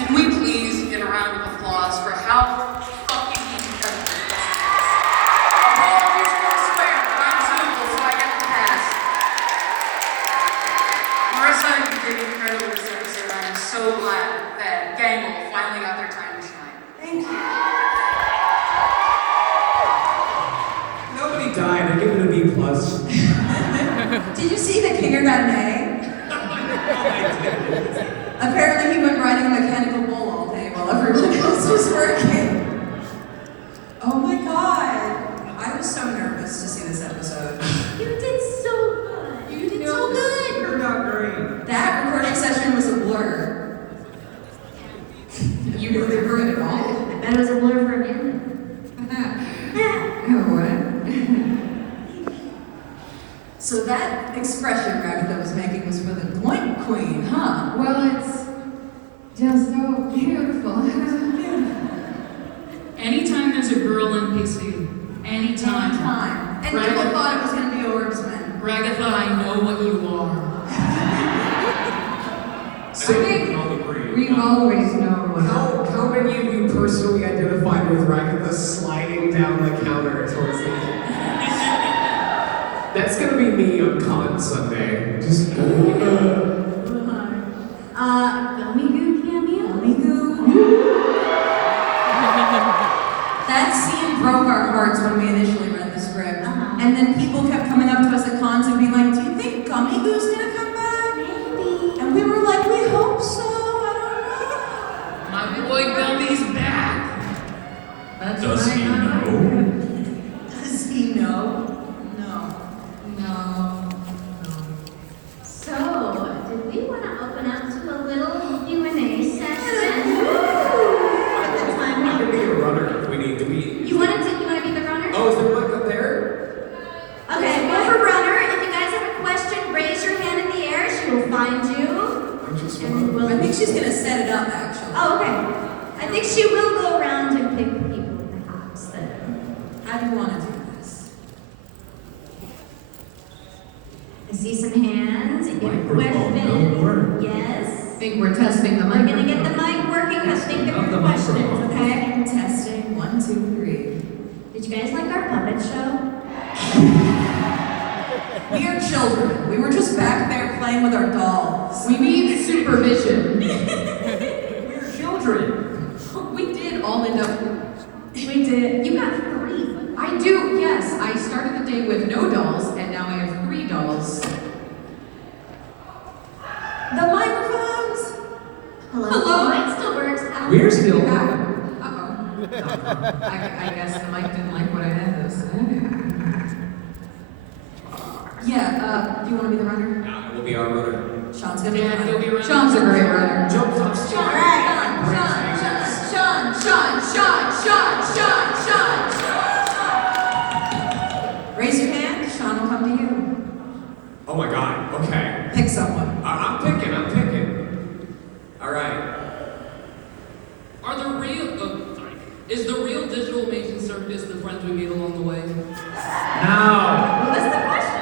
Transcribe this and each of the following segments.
Can we please get a round of applause for how fucking incredible this is? Apologies for the swear, but I'm suitable, so I get the pass. Marissa, you did incredible this episode. I am so glad that Gangle finally got their time to shine. Thank you. Nobody died. I give it a B+. Did you see that Kinger got an A? Apparently he went riding a mechanical bull all day while everyone else was working. Oh my god. I was so nervous to see this episode. You did so good. You did so good. You're not great. That recording session was a blur. You really heard it all? I bet it was a blur for a minute. Oh, what? So that expression Ragatha was making was for the Doink Queen, huh? Well, it's just so beautiful. Anytime there's a girl in PC, anytime. And people thought it was going to be Orbsman. Ragatha, I know what you are. I think we've always known what. How many of you personally identified with Ragatha sliding down the counter towards the end? That's gonna be me on Con Sunday. Just Gummy Goo cameo? Gummy Goo. That scene broke our hearts when we initially read the script. And then people kept coming up to us at cons and being like, do you think Gummy Goo's gonna come back? Maybe. And we were like, we hope so. I My boy Gummy's back. That's Does right, he huh? know? don't know. Does he know? No. So, did we want to open up to a little Q&A session? At the time I we- can be a runner if we need to be. You want to be the runner? Oh, is there one up there? Okay, well, for runner, if you guys have a question, raise your hand in the air. She will find you. I just And want. I think she's gonna set it up, actually. Oh, okay. I think she will go around and pick people, perhaps. That... How do you want to do this? I see some hands. If you have a Microphone, question, don't worry. yes. I think we're testing the We're microphone. gonna get the mic working, but think of Of your the questions, microphone. okay? Testing, 1, 2, 3. Did you guys like our puppet show? We are children. We were just back there playing with our dolls. We need supervision. We're children. We did all end up. We did. You got 3. I do, yes. I started the day with no dolls, and now I have 3 dolls. The microphones! Hello. Hello. The mic still works. We're still. Uh-oh. I guess the mic didn't like what I had to say. Yeah, do you want to be the runner? Nah, we'll be our runner. Sean's gonna be the Yeah, runner. you'll be running. Sean's a great runner. Jumps off stage. Sean, Raise your hand, Sean will come to you. Oh my god, okay. Pick someone. I'm picking. Alright. Are the real, sorry. Is the real digital amazing circus the friends we made along the way? Now, What's the question?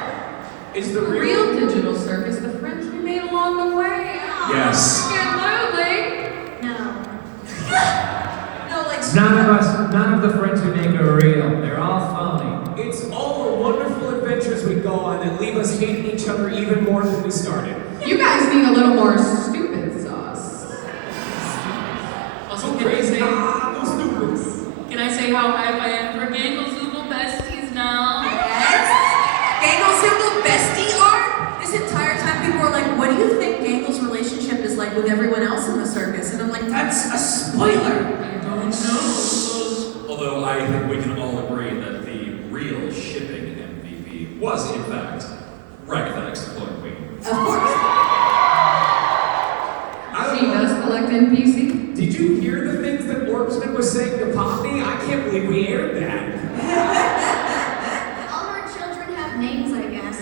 is the The real. real digital circus, the friends we made along the way. Yes. Absolutely. No. No, like, None of the friends we make are real. They're all phony. It's all the wonderful adventures we go on that leave us hating each other even more than we started. You guys need a little more stupid sauce. Also, can Those stupids. I say how hype I am for Gangle-Zooble besties now? yes? Gangle's simple bestie art? This entire time people were like, what do you think Gangle's relationship is like with everyone else in the circus? And I'm like, that's a spoiler. I don't know. Although I think we can all agree that the real shipping MVP was, in fact, Ragatha's the Clone Queen. Of course. She does collect NPC. Did you hear the things that Orbsman was saying to Poppy? I can't believe we aired that. All our children have names, I guess.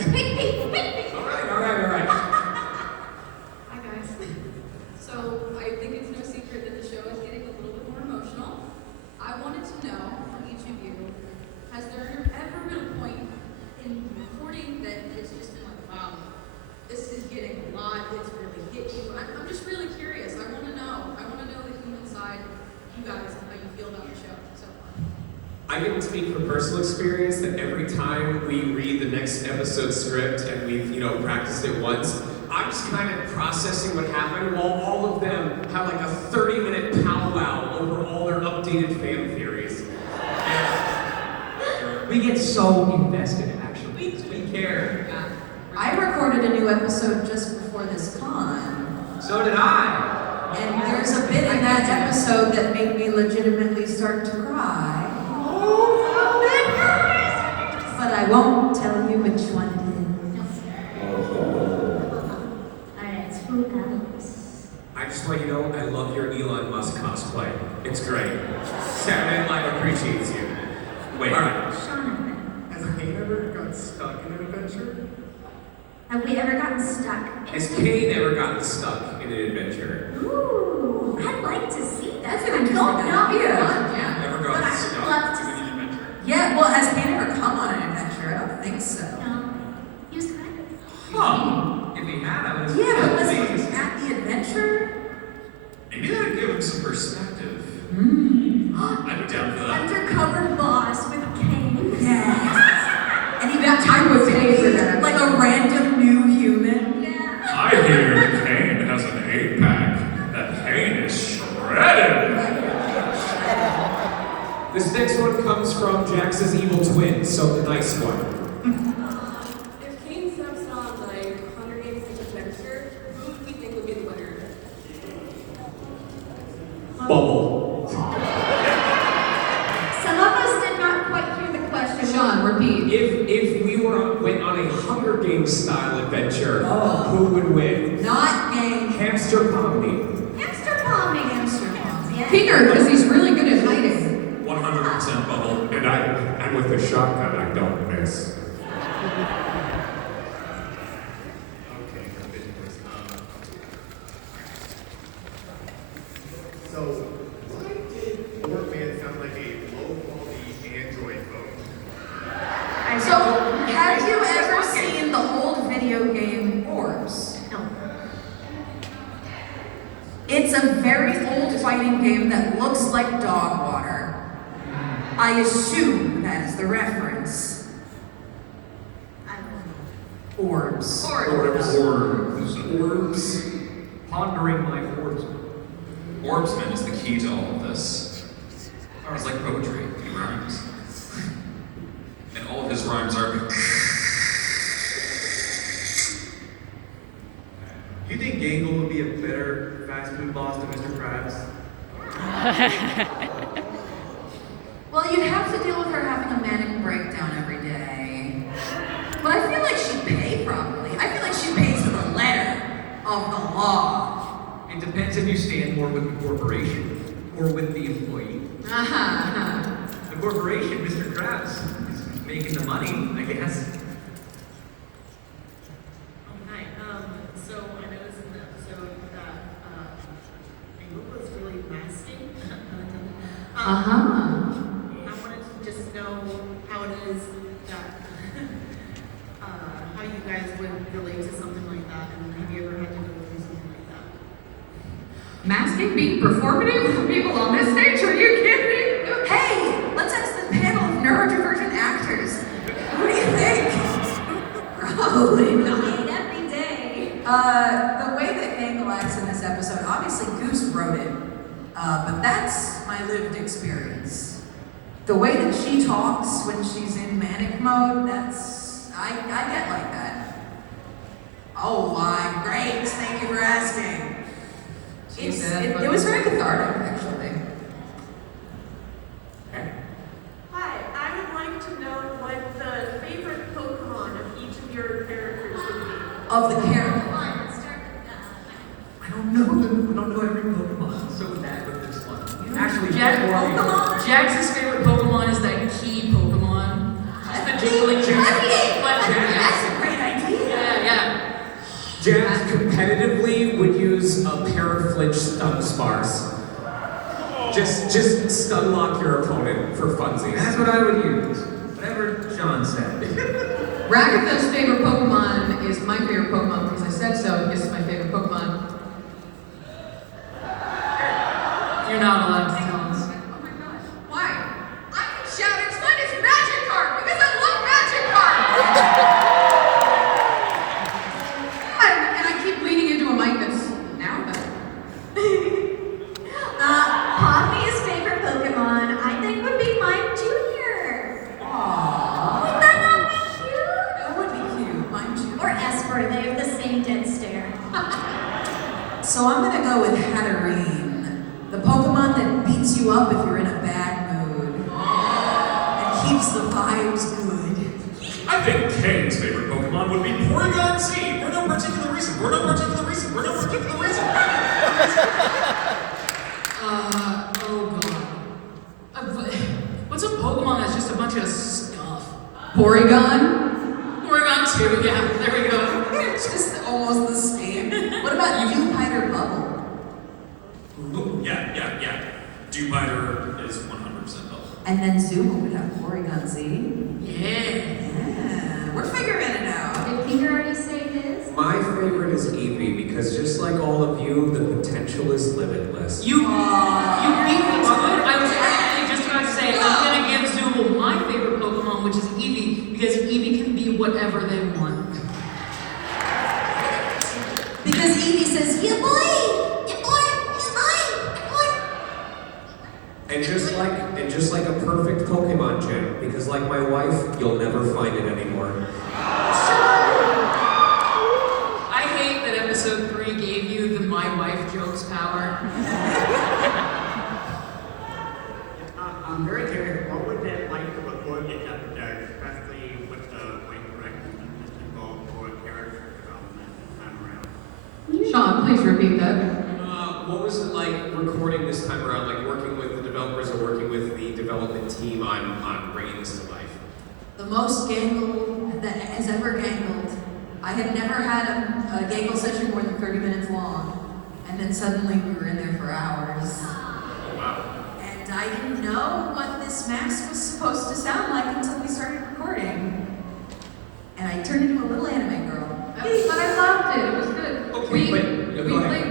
Alright. Hi guys. So I think it's no secret that the show is getting a little bit more emotional. I wanted to know from each of you, has there ever been a point in recording that it's just been like, wow, this is getting a lot, it's really hit you. I'm just really curious. I want to know you guys, how you feel about the show so far. I can speak from personal experience that every time we read the next episode script and we've, practiced it once, I'm just kind of processing what happened while all of them have like a 30-minute powwow over all their updated fan theories. We get so invested, actually. We care. I recorded a new episode just before this con. So did I. And there's a bit in that episode that made me legitimately start to cry. But I won't tell you which one it Alright, who goes? I just want you to know I love your Elon Musk cosplay. It's great. Saturday Night Live appreciates you. Wait. All right. Jonathan. Has Kane ever got stuck in an adventure? Have we ever gotten stuck? Has Kane ever gotten stuck in an adventure? Ooh, I'd like to see that. That's an I don't interesting know. idea. Yeah. Ever But got I would stuck love to doing an adventure? Yeah, well, has Kane ever come on an adventure? I don't think so. No. He was kind of. Huh. If he had, I would have. Yeah, but was he at the adventure? Maybe that'd give him some perspective. I'd be down for that. Undercover boss with a cane. Yes. And he got I would pay for that. like a random new human. Yeah. I hear Kane has an 8-pack. That Kane is shredded. This next one comes from Jax's evil twin, so the nice one. If Kane steps on like Hunger Games Adventure, who would we think would be the winner? Bubble. Some of us did not quite hear the question. Sean, repeat. If we went on a Hunger Games style adventure, who would win? Not Kane. Hamster Pomni. Hamster palming. Hamster Mom. Yeah. Peter, because he's really good at hiding. 100% bubble. And with the shotgun, I don't miss. So, why did Orphan sound like a low-quality Android phone? So, have you ever seen the old video game Orbs? No. It's a very old fighting game that looks like dog water. I assume that is the reference. I don't know. Orbs. Orbs. Pondering my orbs. Orbsman is the key to all of this. It's like poetry. He rhymes. And all of his rhymes are. Do you think Gangle would be a better fast food boss than Mr. Krabs? Well, you'd have to deal with her having a manic breakdown every day. But I feel like she'd pay properly. I feel like she pays to the letter of the law. It depends if you stand more with the corporation or with the employee. The corporation, Mr. Krabs, is making the money, I guess. Hi. So I noticed in the episode that Angle was really masking. Uh-huh. I wanted to just know how it is that how you guys would relate to something like that, and have you ever had to go through something like that? Masking being performative for people on this stage? Are you kidding? Hey, let's ask the panel of neurodivergent actors. What do you think? Probably not. Paid every day. The way that Gangle acts in this episode, obviously Goose wrote it, but that's my lived experience. The way that she talks when she's in manic mode, I get like that. Oh, I'm great. Thank you for asking. It was very cathartic, actually. Hi. I would like to know what the favorite Pokemon of each of your characters would be. Of the character. Come on, let's start with that. I don't know every Pokemon. I'm so bad with this one. Actually, Pokemon? Jax's favorite Pokemon is that key Pokemon. Just the jiggling That's a great idea. Yeah. Jax competitively would use a pair of flinch stun spars. Just stun lock your opponent for funsies. That's what I would use. Whatever John said. Ragatha's favorite Pokemon is my favorite Pokemon because I said so. This is my favorite Pokemon. You're not allowed to tell us. So I'm gonna go with Hatterene, the Pokemon that beats you up if you're in a bad mood and keeps the vibes good. I think Kane's favorite Pokemon would be Porygon Z. For no particular reason. Oh god. What's a Pokemon that's just a bunch of stuff? Porygon? Porygon 2, yeah, there we go. It's just almost the same. What about you, Pyder Bubble? Yeah. Dewpider is 100% double. And then Zuma would have Porygon Z. Yeah. We're figuring it out. Did Peter already say his? My favorite is Eevee because just like all of you, the potential is limitless. You beat me to it. I was actually just about to say, I'm gonna give Zooble my favorite Pokemon, which is Eevee, because Eevee can be whatever they want. Because Eevee says, yeah boy! And just like a perfect Pokemon gym, because like my wife, you'll never find it anymore. I hate that episode 3 gave you the my wife jokes power. I'm very curious, what would that like to record this episode, especially with the way direction that's involved for character development this time around? Sean, please repeat that. What was it like recording this time around, like working with the developers or working with the development team on bringing this to life? The most gangle that has ever gangled. I had never had a gangle session more than 30 minutes long, and then suddenly we were in there for hours. Oh, wow. And I didn't know what this mask was supposed to sound like until we started recording. And I turned into a little anime girl. But I loved it. It was good. Okay, We played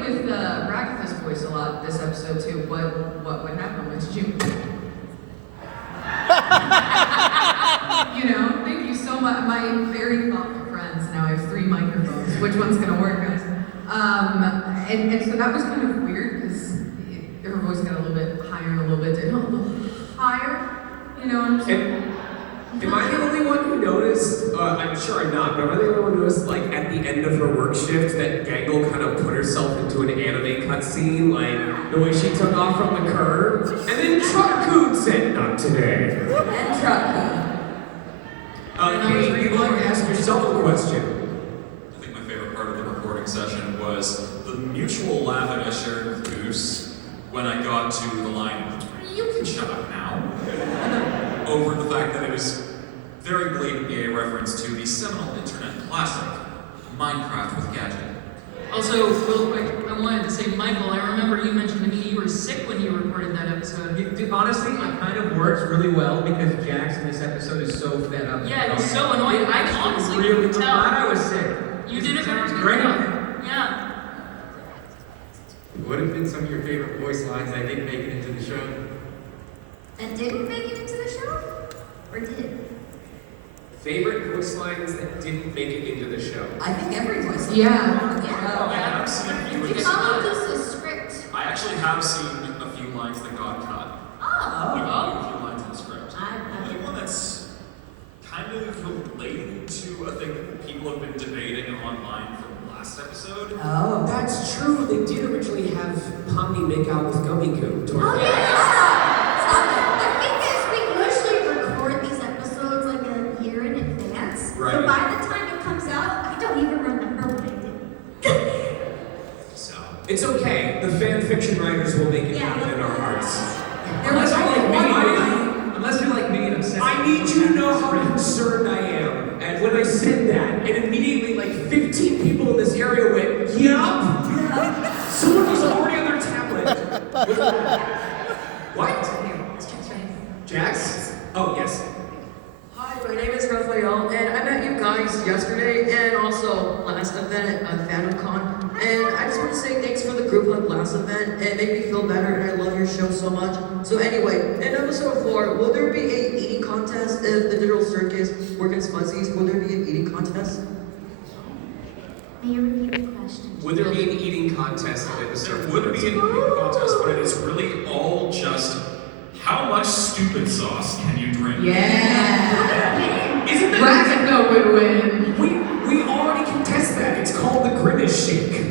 with Ragatha's voice a lot this episode too. What would happen with June? Thank you so much. My very thoughtful friends. Now I have 3 microphones. Which one's gonna work, guys? And so that was kind of weird because her voice got a little bit higher and a little bit higher. Am I the only one who noticed, I'm sure I'm not, but am I the only one who noticed, like, at the end of her work shift, that Gangle kind of put herself into an anime cutscene, like, the way she took off from the curb, and then Truck-Coon said, not today. And Truck-Coon. Kate, you'd like to ask yourself a question. I think my favorite part of the recording session was the mutual laugh that I shared with Goose when I got to the line, "You can shut up now," over the fact that it was very blatantly a reference to the seminal internet classic, Minecraft with Gadget. Also, real quick, I wanted to say, Michael, I remember you mentioned to me you were sick when you recorded that episode. Honestly, it kind of works really well because Jax in this episode is so fed up. Yeah, it was so annoying. I honestly really couldn't glad I tell. was sick. You did a very good Great. job. Yeah. What have been some of your favorite voice lines that didn't make it into the show? That didn't make it into the show? Or did? Favorite voice lines that didn't make it into the show? I think every voice. Yeah. I have seen a few You of followed this script. I actually have seen a few lines that got cut. Like, a few lines in the script. The only one that's kind of related to a thing that people have been debating online from last episode. Oh. That's true, they did originally have Pomni make out with Gummy Goo. Oh, yeah! Stop it. I think that we usually record these episodes like a year in advance. Right. So by the time it comes out, I don't even remember what I did. So, it's okay, the fan fiction writers will make it Yeah. happen in our hearts. Unless you're like me, and upset. I need you to know how concerned I am. And when I said that, and immediately like 15 people in this area went, yup! Someone was already on their tablet. What? Jax? Oh, yes. Hi, my name is Raphael, and I met you guys yesterday and also last event at FandomCon. And I just want to say thanks for the group hug last event. It made me feel better, and I love your show so much. So anyway, in episode 4, will there be an eating contest if the digital circus works fuzzies? Will there be an eating contest? May you repeat the question? Would there be an eating contest at episode? There would be an eating contest, but it is really all just how much stupid sauce can you drink? Yeah. Isn't that Ragatha would win. We already can test that. It's called the Grimace Shake.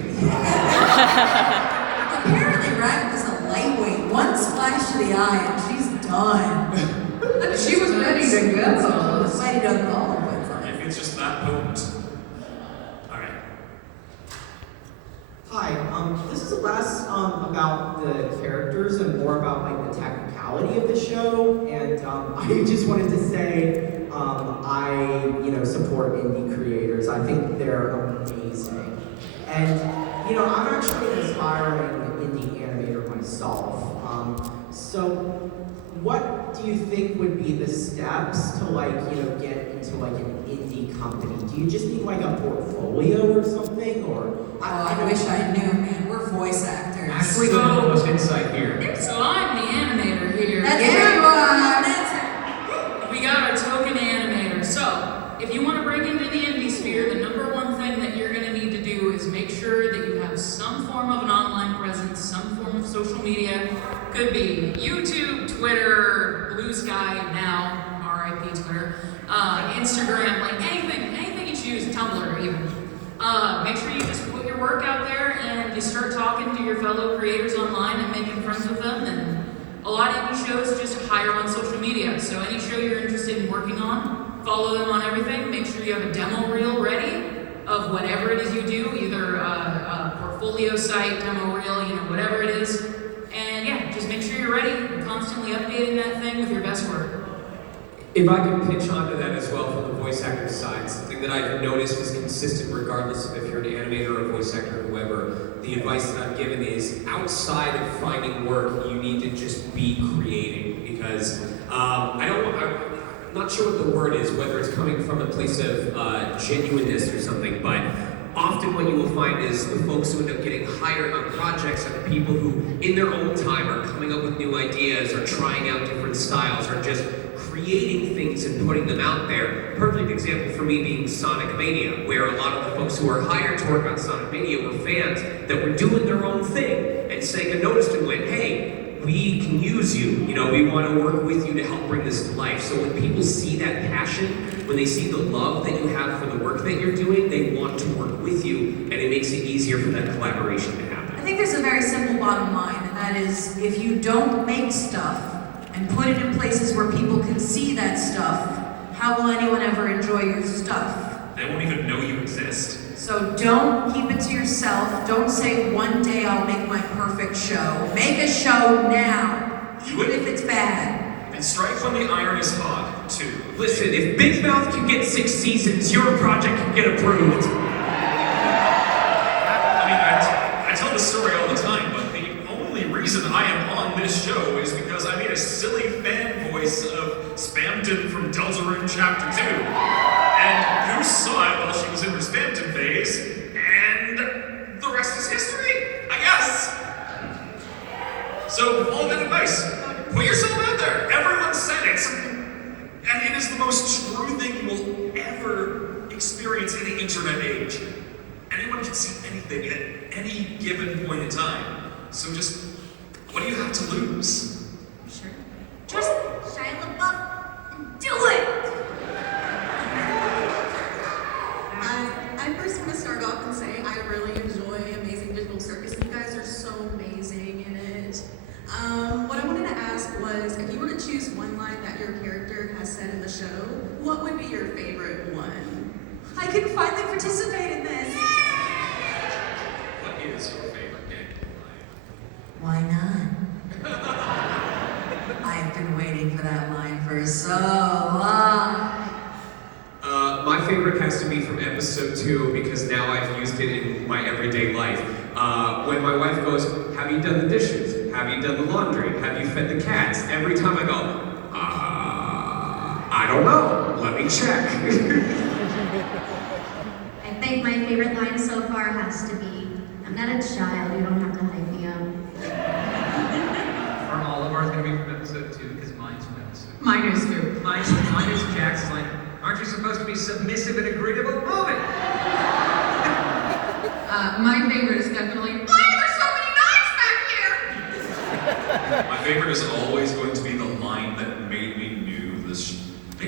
eye and she's done. She was ready to go. Ready to go. Maybe it's just that potent. Alright. Hi, this is less about the characters and more about like the technicality of the show. And I just wanted to say, I support indie creators. I think they're amazing. And I'm actually an aspiring indie animator myself. So what do you think would be the steps to get into like an indie company? Do you just need like a portfolio or something, or? I wish I knew, man. We're voice actors. Actually, the most insight here. So I'm the animator here. That's Yeah. who you are. That's We got our token animator. So, if you want to break into the indie sphere, the number one thing that you're going to need to do is make sure that you have some form of an online presence, some form of social media. Could be YouTube, Twitter, Blue Sky now, RIP Twitter, Instagram, like anything you choose, Tumblr even. Make sure you just put your work out there and you start talking to your fellow creators online and making friends with them. And a lot of indie shows just hire on social media. So any show you're interested in working on, follow them on everything. Make sure you have a demo reel ready of whatever it is you do, either a portfolio site, demo reel, whatever it is. And yeah, just make sure you're ready and constantly updating that thing with your best work. If I could pitch onto that as well from the voice actor side, something that I've noticed is consistent regardless of if you're an animator or a voice actor or whoever, the advice that I've given is outside of finding work, you need to just be creating, because I'm not sure what the word is, whether it's coming from a place of genuineness or something, but often what you will find is the folks who end up getting hired on projects are the people who, in their own time, are coming up with new ideas, or trying out different styles, or just creating things and putting them out there. Perfect example for me being Sonic Mania, where a lot of the folks who were hired to work on Sonic Mania were fans that were doing their own thing, and Sega noticed and went, hey, we can use you, we want to work with you to help bring this to life. So when people see that passion, when they see the love that you have for the work that you're doing, they want to work with you, and it makes it easier for that collaboration to happen. I think there's a very simple bottom line, and that is, if you don't make stuff and put it in places where people can see that stuff, how will anyone ever enjoy your stuff? They won't even know you exist. So don't keep it to yourself. Don't say, one day I'll make my perfect show. Make a show now, even if it's bad. And strike when the iron is hot, too. Listen, if Big Mouth can get 6 seasons, your project can get approved. I tell the story all the time, but the only reason I am on this show is because I made a silly fan voice of Spamton from Deltarune Chapter 2. And Goose saw it while she was in her Spamton phase, and the rest is history, I guess. So, all that advice, put yourself out there. Everyone said it. And it is the most true thing you will ever experience in the internet age. Anyone can see anything at any given point in time. So just, what do you have to lose? Sure. Just Shia LaBeouf and do it! I first want to start off and say I really enjoy Amazing Digital Circus. You guys are so amazing in it. What I wanted to ask was, if you were to choose one line that your character has said in the show, what would be your favorite one? I can finally participate in this. What is your favorite game? Why not? I've been waiting for that line for so long. My favorite has to be from episode 2, because now I've used it in my everyday life. When my wife goes, have you done the dishes? Have you done the laundry? Have you fed the cats? Every time I go, I don't know. Let me check. I think my favorite line so far has to be, I'm not a child, you don't have to hype me up. Are all of ours going to be from episode 2? Because mine's from episode 2. Mine is too. Mine is Jax's line. Aren't you supposed to be submissive and agreeable? Move it! My favorite is definitely, why are there so many knives back here? My favorite is always going to be the line that made me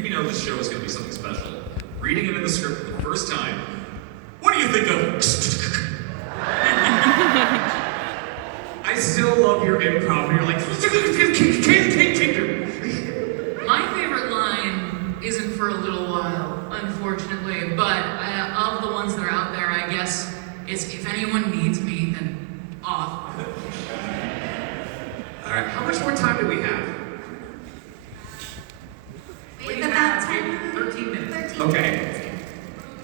know this show is going to be something special. Reading it in the script for the first time, what do you think of? I still love your improv. You're like, My favorite line isn't for a little while, unfortunately, but of the ones that are out there, I guess, is if anyone needs me, then off. all right, how much more time do we have? We About have 10 13 minutes. 13 Okay. minutes.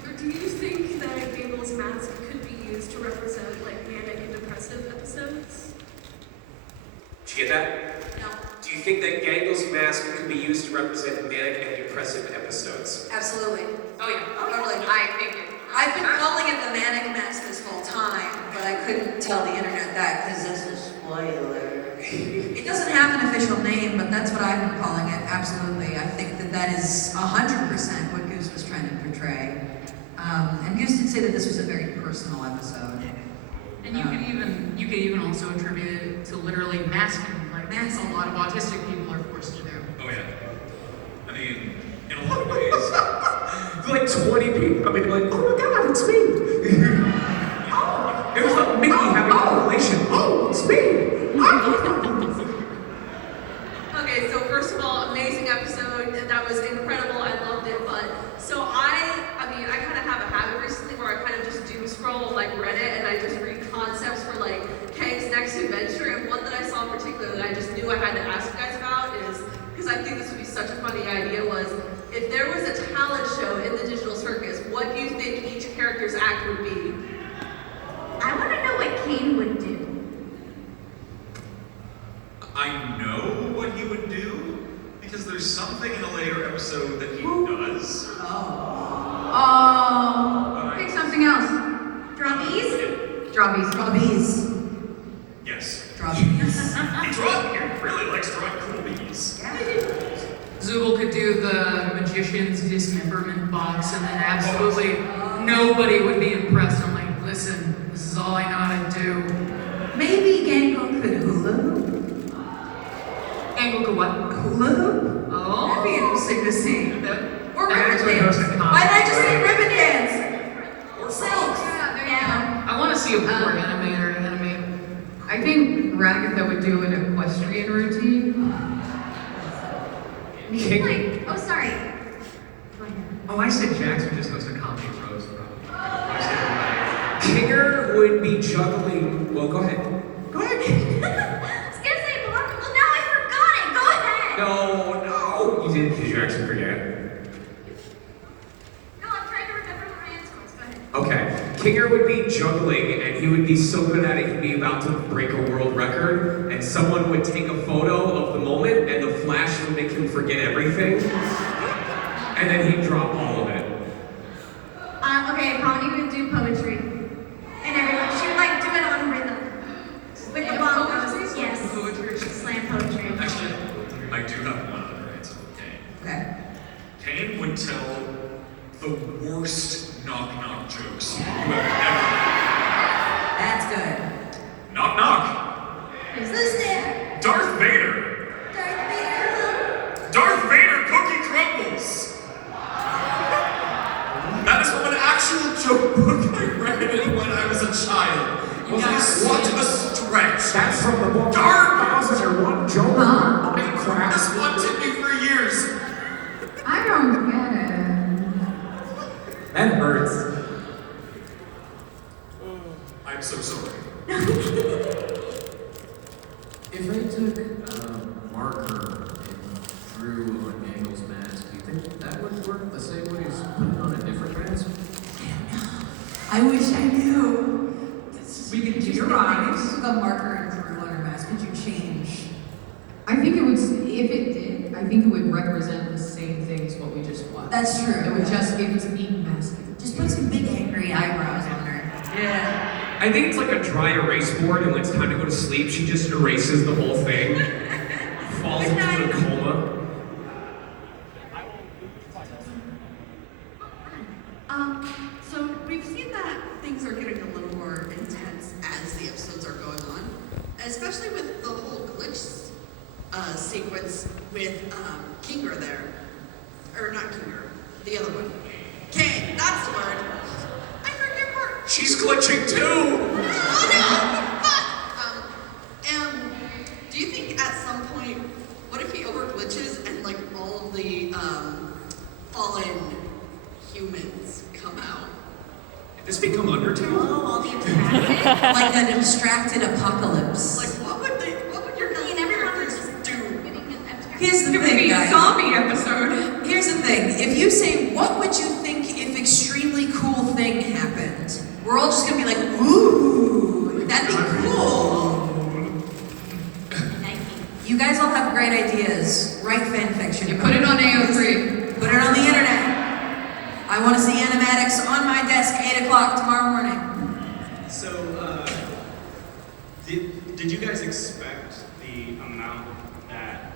Or do you think that Gable's mask could be used to represent like manic and depressive episodes? Did you get that? No. Do you think that Gangle's mask could be used to represent manic and depressive episodes? Absolutely. Oh yeah. Totally. I think it. I've been calling it the manic mask this whole time, but I couldn't tell the internet that because this is spoiler. It doesn't have an official name, but that's what I've been calling it. Absolutely. I think that is 100% what Goose was trying to portray. And Goose did say that this was a very personal episode. And you could even also attribute it to literally masking, like Masking. a lot of autistic people are forced to do. Oh yeah. I mean, in a lot of ways. Like 20 people. I mean, like, oh my God, it's me. It was like Mickey having a revelation. Oh, it's me. Okay, so first of all, amazing episode. That was incredible. I loved it. But so I mean, I kind of have a habit recently where I kind of just doom scroll like Reddit and I just read concepts for like Kang's next adventure. And one that I saw in particular that I just knew I had to ask you guys about is because I think this would be such a funny idea was if there was a talent show in the digital circus, what do you think each character's act would be? I want to know what Kane would do. I know what he would do because there's something in a later episode that he does. Oh, pick something else. Drawbees? Drawbees. Drawbees. Yes. Drawbees. He really likes drawing cool bees. Zooble could do the magician's dismemberment box, and then absolutely nobody would be impressed. I'm like, listen, this is all I know how to do. Maybe Gangle could hula hoop. Angle could what? Hula hoop? Oh. That'd be interesting to see. Or I ribbon actually dance. hosted Why did I just say ribbon dance? Or Silk. Yeah. I want to see a poor animator animate. I think Ragatha would do an equestrian routine. Maybe like, oh, sorry. Go ahead. Oh, I said Jax would just host a comedy roast. I said Kinger would be juggling. Well, go ahead. Go ahead. I was gonna say block. Well, now I forgot it. Go ahead. No. Did you actually forget? No, I'm trying to remember my answers. Go ahead. Okay. Kinger would be juggling, and he would be so good at it, he'd be about to break a world record, and someone would take a photo of the moment, and the flash would make him forget everything, and then he'd drop all of it. Okay, Polly would do poetry. And everyone, she would like do it on rhythm. With the bongos. Yes. Poetry. Slam poetry. Actually, I do have one other answer for Kane. Okay. Kane would tell the worst knock-knock jokes you have ever. That's good. Knock knock. Who's there? Darth Vader. Darth Vader. Darth Vader cookie crumbles. That is from an actual joke book I read when I was a child. What a stretch. That's from the book. Darn! 1001 Joke. Huh? Money crap. This wanted me for years. I don't get it. That hurts. I'm so sorry. If I took a marker and drew on Gangle's mask, do you think that would work the same way as putting on a different mask? I wish I knew. We could do your If eyes. you took a marker and drew on her mask, could you change? I think it would, if it did, I think it would represent the same things what we just watched. That's true. It would just, it was neat masking. Just put some big angry eyebrows on her. Yeah. I think it's like a dry erase board, and when it's time to go to sleep, she just erases the whole thing. Falls into a coma. So we've seen that things are getting a little more intense as the episodes are going on, especially with the whole glitch sequence with Kinger there. Or not Kinger, the other one. Kang, that's the word. I forget part. She's glitching too! Oh no! Fuck! abstracted apocalypse. Like, what would your characters do? Here's the It would thing, be a guys. zombie episode. Here's the thing. If you say, what would you think if extremely cool thing happened? We're all just gonna be like, ooh, that'd be cool. You guys all have great ideas. Write fan fiction. You put it on AO3. Put it on the internet. I want to see animatics on my desk 8 o'clock tomorrow morning. So, did you guys expect the amount that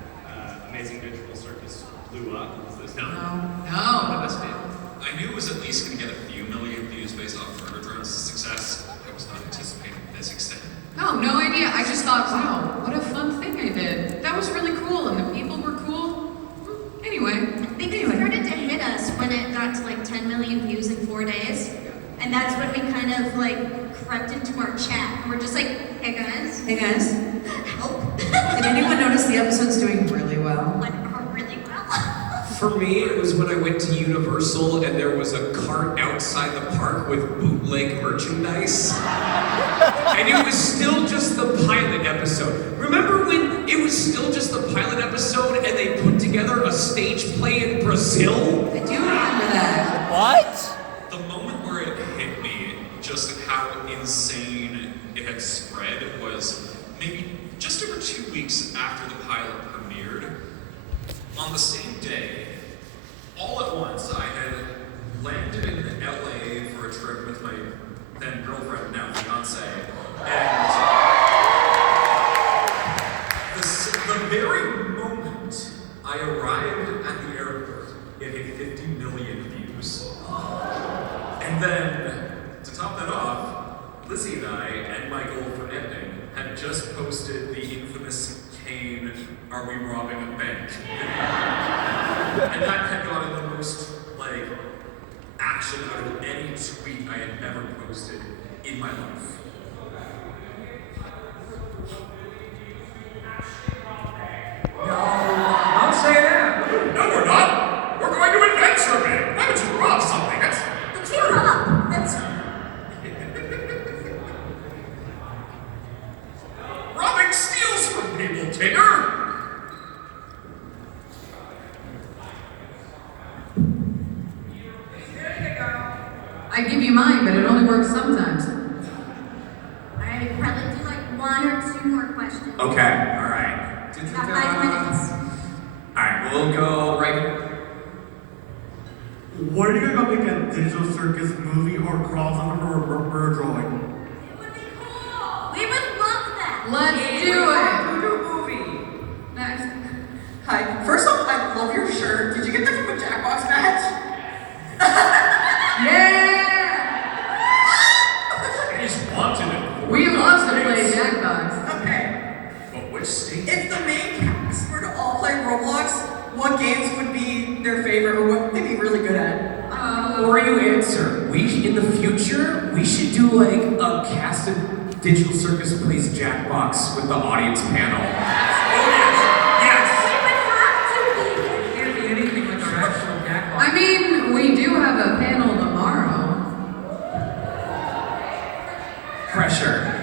Amazing Digital Circus blew up? No. I knew it was at least going to get a few million views based off Murder Drone's success. I was not anticipating this extent. No idea. I just thought, wow, what a fun thing I did. That was really cool, and the people were cool. Anyway. I think it started to hit us when it got to like 10 million views in 4 days. And that's when we kind of like crept into our chat. And we're just like, hey guys. Hey guys. Help. Did anyone notice the episode's doing really well? Really well. For me, it was when I went to Universal and there was a cart outside the park with bootleg merchandise. And it was still just the pilot episode. Remember when it was still just the pilot episode and they put together a stage play in Brazil? I do remember that. What? The moment where it hit me, just how insane it had spread, was maybe just over 2 weeks after the pilot premiered. On the same day, all at once, I had landed in LA for a trip with my then girlfriend, now fiance, and the very moment I arrived at the airport, it hit 50 million views. And then, to top that off, Lizzie and I and my girlfriend Edmund had just posted the infamous Kane, "Are we robbing a bank?" And that had gotten the most, action out of any tweet I had ever posted in my life. Don't say that. No, we're not! We're going to Adventure Bank! Why would you rob something? That's Rob, that's robbing steals from people, Tigger! I give you mine, but it only works sometimes. I'd probably do like 1 or 2 more questions. Okay, alright. Got 5 minutes. Alright, we'll go right here. What are you gonna make a digital circus movie or crossover for a drawing? We would love that. Let's do it. Next. Hi. First off, I love your shirt. Did you get that from a Jackbox match? Yeah! He's wanted it. We love to play Jackbox. Okay. But which state? If the main cast were to all play Roblox, what games would be their favorite, or what would they be really good at? Or you answer, in the future, we should do a cast of Digital Circus plays Jackbox with the audience panel. Can't be anything like our actual Jackbox. I mean, we do have a panel tomorrow. Pressure.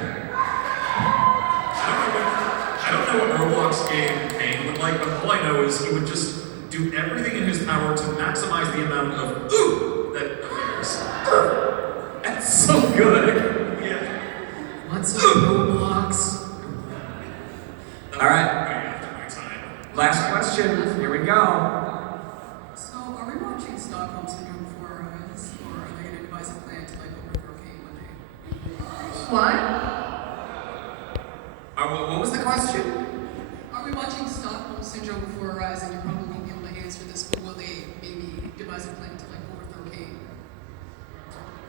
I don't know what Roblox game Kane would like, but all I know is he would just do everything in his power to maximize the amount of ooh that appears. That's so good. Yeah. What's a Roblox? Alright, After my time. last question. Here we go. So, are we watching Stockholm Syndrome before our eyes, or are they going to devise a plan to overthrow Kane one day? What? What was the question? Are we watching Stockholm Syndrome before our eyes, and you probably won't be able to answer this, but will they maybe devise a plan to overthrow Kane?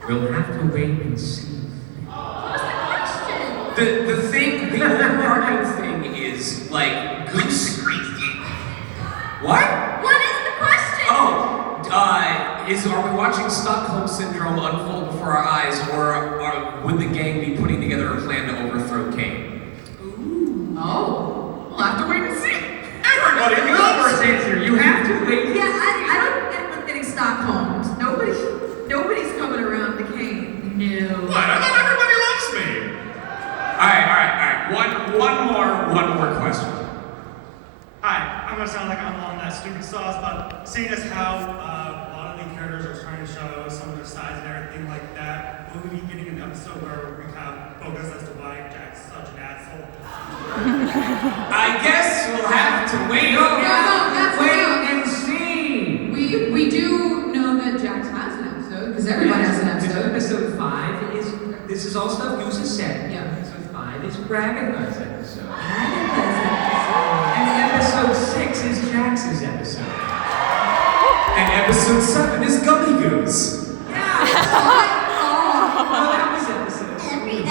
We'll have to wait and see. The overarching thing is, Goose... What? What is the question? Are we watching Stockholm Syndrome unfold before our eyes, or would the gang be putting together a plan to overthrow Kane? Oh, we'll have to wait and see. Everybody First answer, you have to wait. Yeah, I don't get what's getting Stockholm. Nobody's coming around the Kane. No. What? I thought everybody loves me. one more question. Hi, I'm gonna sound like I'm on that stupid sauce, but seeing as how a lot of the characters are trying to show some of their sides and everything like that, will we be getting an episode where we kind of focus as to why Jack's such an asshole? I guess we'll have to wait and see. We do know that Jax has an episode, because everyone has an episode. Episode 5 is, this is all stuff Goose has said. Yeah. Episode 5 is Ragatha's episode. Agatha's episode. And episode 6 is Jax's episode. And episode 7 is Gummy Goose. Yeah! Oh, that was episode 3.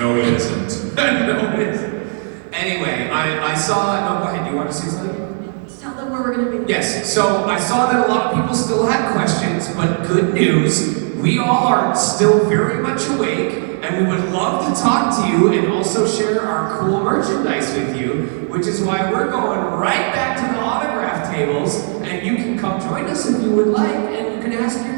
No, it isn't. No, it isn't. Anyway, I saw, no, go ahead, do you want to say something? Tell them where we're gonna be. Yes, so I saw that a lot of people still had questions, but good news, we all are still very much awake, and we would love to talk to you and also share our cool merchandise with you, which is why we're going right back to the autograph tables, and you can come join us if you would like, and you can ask your